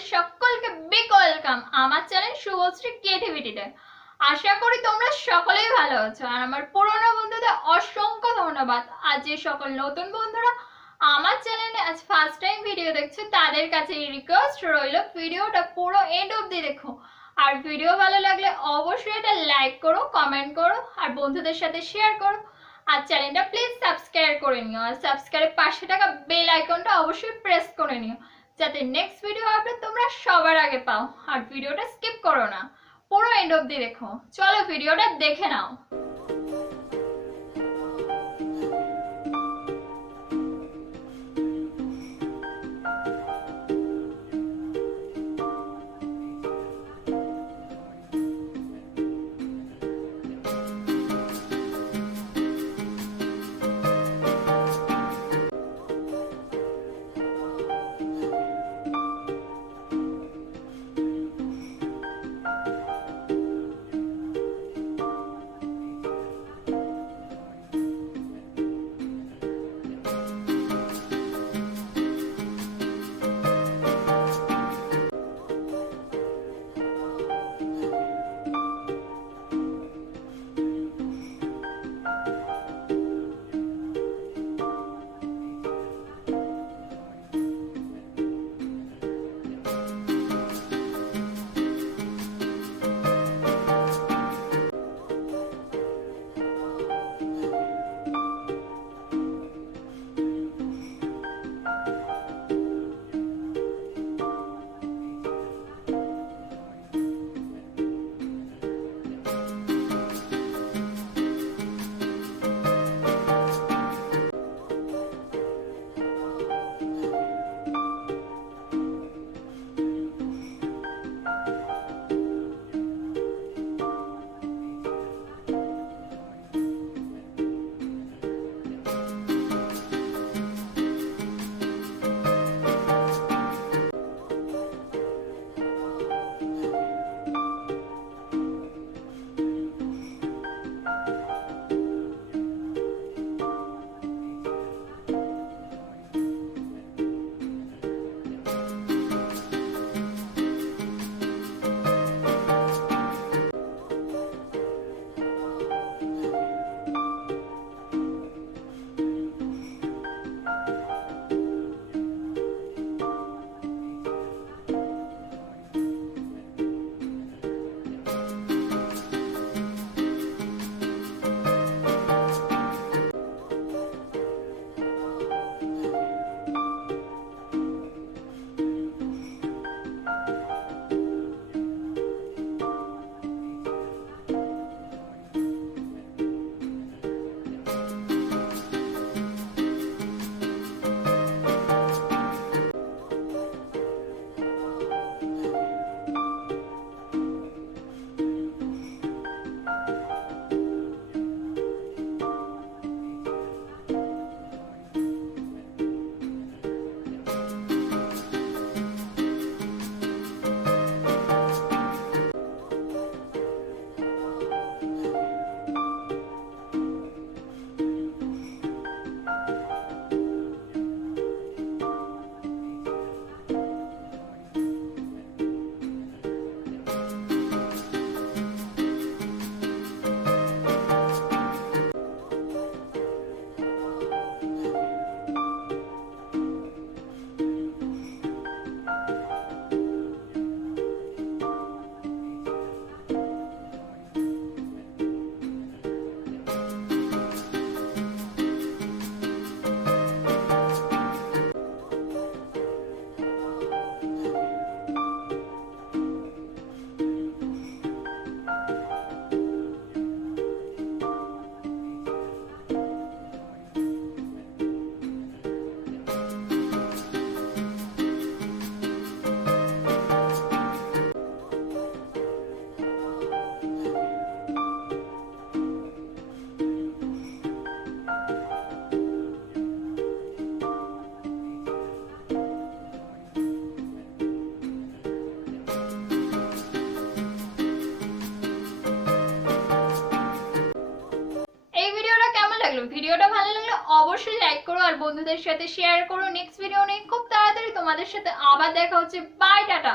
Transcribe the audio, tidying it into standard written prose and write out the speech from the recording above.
তোমাদের সকলকে big welcome আমার চ্যানেল শুভশ্রী ক্রিয়েটিভিটিতে। আশা করি তোমরা সকলেই ভালো আছো, আর আমার পুরনো বন্ধুদের অসংখ্য ধন্যবাদ। আর যে সকল নতুন বন্ধুরা আমার চ্যানেলে আজ ফার্স্ট টাইম ভিডিও দেখছো তাদের কাছে রিকোয়েস্ট রইল ভিডিওটা পুরো এন্ড অবধি দেখো। আর ভিডিও ভালো লাগলে অবশ্যই এটা লাইক করো, কমেন্ট করো আর বন্ধুদের সাথে শেয়ার করো। আর চ্যানেলটা প্লিজ সাবস্ক্রাইব করে নিও, আর সাবস্ক্রাইব পাশে থাকা বেল আইকনটা অবশ্যই প্রেস করে নিও যাতে নেক্সট ভিডিও আপলোড তোমরা সবার আগে পাও। আর ভিডিওটা স্কিপ করো না, পুরো এন্ড অবধি দেখো। চলো ভিডিওটা দেখে নাও। ভিডিওটা ভালো লাগলে অবশ্যই লাইক করো আর বন্ধুদের সাথে শেয়ার করো। নেক্সট ভিডিও নিয়ে খুব তাড়াতাড়ি তোমাদের তোমাদের সাথে আবার দেখা হচ্ছে। By, tata.